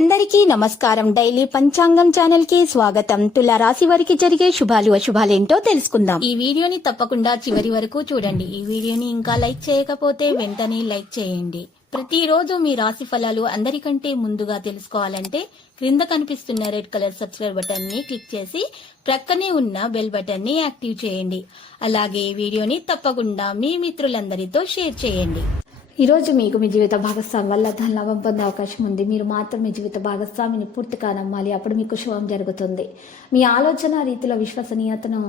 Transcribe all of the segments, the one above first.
అందరికీ నమస్కారం. డైలీ పంచాంగం ఛానల్ కి స్వాగతం. తుల రాశి వారికి జరిగే శుభాలు అశుభాలేంటో తెలుసుకుందాం. ఈ వీడియోని తప్పకుండా చివరి వరకు చూడండి. ఈ వీడియోని ఇంకా లైక్ చేయకపోతే వెంటనే లైక్ చేయండి. ప్రతిరోజు మీ రాశి ఫలాలు అందరికంటే ముందుగా తెలుసుకోవాలంటే క్రింద కనిపిస్తున్న రెడ్ కలర్ సబ్స్క్రైబ్ బటన్ ని క్లిక్ చేసి ప్రక్కనే ఉన్న బెల్ బటన్ ని యాక్టివ్ చేయండి. అలాగే వీడియోని తప్పకుండా మీ మిత్రులందరితో షేర్ చేయండి. ఈరోజు మీకు మీ జీవిత భాగస్వామి వల్ల ధన లాభం పొందే అవకాశం ఉంది. మీరు మాత్రం మీ జీవిత భాగస్వామిని పూర్తిగా నమ్మాలి. అప్పుడు మీకు శుభం జరుగుతుంది. మీ ఆలోచన రీతిలో విశ్వసనీయతను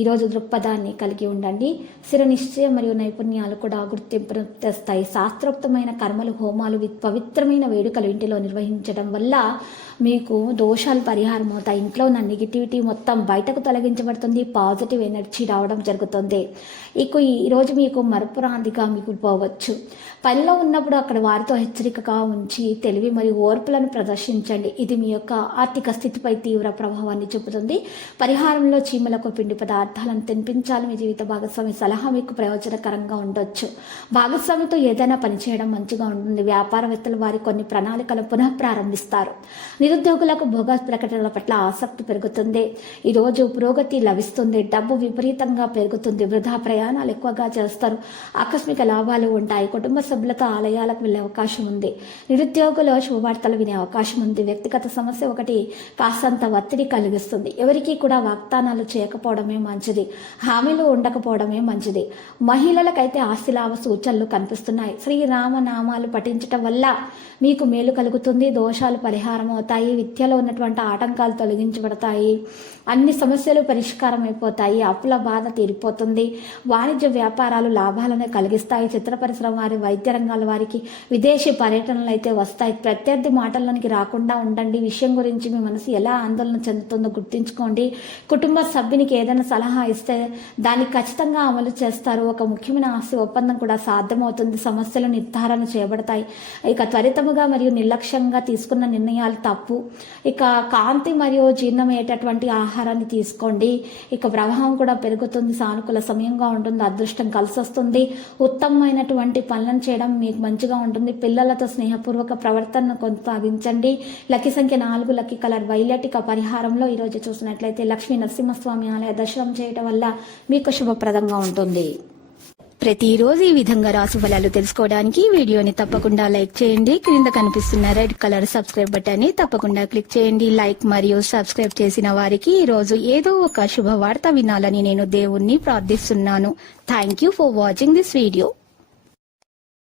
ఈరోజు దృక్పథాన్ని కలిగి ఉండండి. స్థిర నిశ్చయం మరియు నైపుణ్యాలు కూడా గుర్తింపును తెస్తాయి. శాస్త్రోక్తమైన కర్మలు, హోమాలు, పవిత్రమైన వేడుకలు ఇంటిలో నిర్వహించడం వల్ల మీకు దోషాలు పరిహారం అవుతాయి. ఇంట్లో ఉన్న నెగిటివిటీ మొత్తం బయటకు తొలగించబడుతుంది. పాజిటివ్ ఎనర్జీ రావడం జరుగుతుంది. ఇక ఈరోజు మీకు మరపురాంతిగా మీకు పోవచ్చు. పనిలో ఉన్నప్పుడు అక్కడ వారితో హెచ్చరికగా ఉంచి తెలివి మరియు ఓర్పులను ప్రదర్శించండి. ఇది మీ యొక్క ఆర్థిక స్థితిపై తీవ్ర ప్రభావాన్ని చూపుతుంది. పరిహారంలో చీమలకు పిండి పదార్థాలను తినిపించాలి. మీ జీవిత భాగస్వామి సలహా మీకు ప్రయోజనకరంగా ఉండొచ్చు. భాగస్వామితో ఏదైనా పని చేయడం మంచిగా ఉంటుంది. వ్యాపారవేత్తలు వారి కొన్ని ప్రణాళికలు పునః ప్రారంభిస్తారు. నిరుద్యోగులకు భోగ ప్రకటనల పట్ల ఆసక్తి పెరుగుతుంది. ఈరోజు పురోగతి లభిస్తుంది. డబ్బు విపరీతంగా పెరుగుతుంది. వృధా ప్రయాణాలు ఎక్కువగా చేస్తారు. ఆకస్మిక లాభాలు ఉంటాయి. కుటుంబ సభ్యులతో ఆలయాలకు వెళ్లే అవకాశం ఉంది. నిరుద్యోగులు శుభవార్తలు వినే అవకాశం ఉంది. వ్యక్తిగత సమస్య ఒకటి కాస్తంత ఒత్తిడి కలిగిస్తుంది. ఎవరికి కూడా వాగ్దానాలు చేయకపోవడమే మంచిది. హామీలు ఉండకపోవడమే మంచిది. మహిళలకైతే ఆస్తి లాభ సూచనలు కనిపిస్తున్నాయి. శ్రీరామ నామాలు పఠించటం వల్ల మీకు మేలు కలుగుతుంది. దోషాలు పరిహారం అవుతాయి. విద్యలో ఉన్నటువంటి ఆటంకాలు తొలగించబడతాయి. అన్ని సమస్యలు పరిష్కారం అయిపోతాయి. అప్పుల బాధ తీరిపోతుంది. వాణిజ్య వ్యాపారాలు లాభాలను కలిగిస్తాయి. చిత్ర పరిశ్రమ వారి, వైద్య రంగాల వారికి విదేశీ పర్యటనలు అయితే వస్తాయి. ప్రత్యర్థి మాటల్లోనికి రాకుండా ఉండండి. విషయం గురించి మీ మనసు ఎలా ఆందోళన చెందుతుందో గుర్తించుకోండి. కుటుంబ సభ్యునికి ఏదైనా సలహా ఇస్తే దాన్ని ఖచ్చితంగా అమలు చేస్తారు. ఒక ముఖ్యమైన ఆస్తి ఒప్పందం కూడా సాధ్యమవుతుంది. సమస్యలు నిర్ధారణ చేయబడతాయి. ఇక త్వరితముగా మరియు నిర్లక్ష్యంగా తీసుకున్న నిర్ణయాలు తప్పు. ఇక కాంతి మరియు జీర్ణమయ్యేటటువంటి ఆహారాన్ని తీసుకోండి. ఇక ప్రవాహం కూడా పెరుగుతుంది. సానుకూల సమయంగా ఉంటుంది. అదృష్టం కలిసి వస్తుంది. ఉత్తమమైనటువంటి పనులను చేయడం మీకు మంచిగా ఉంటుంది. పిల్లలతో స్నేహపూర్వక ప్రవర్తనను కొనసాగించండి. లక్కీ సంఖ్య 4, లక్కీ కలర్ వైలెట్. ఇక పరిహారంలో ఈరోజు చూసినట్లయితే లక్ష్మీ నరసింహస్వామి ఆలయ దర్శనం చేయడం వల్ల మీకు శుభప్రదంగా ఉంటుంది. ప్రతిరోజు ఈ విధంగా రాశి ఫలాలు తెలుసుకోవడానికి వీడియోని తప్పకుండా లైక్ చేయండి. క్రింద కనిపిస్తున్న రెడ్ కలర్ సబ్స్క్రైబ్ బటన్ ని తప్పకుండా క్లిక్ చేయండి. లైక్ మరియు సబ్స్క్రైబ్ చేసిన వారికి ఈ రోజు ఏదో ఒక శుభవార్త వినాలని నేను దేవుణ్ణి ప్రార్థిస్తున్నాను. Thank you for watching this video.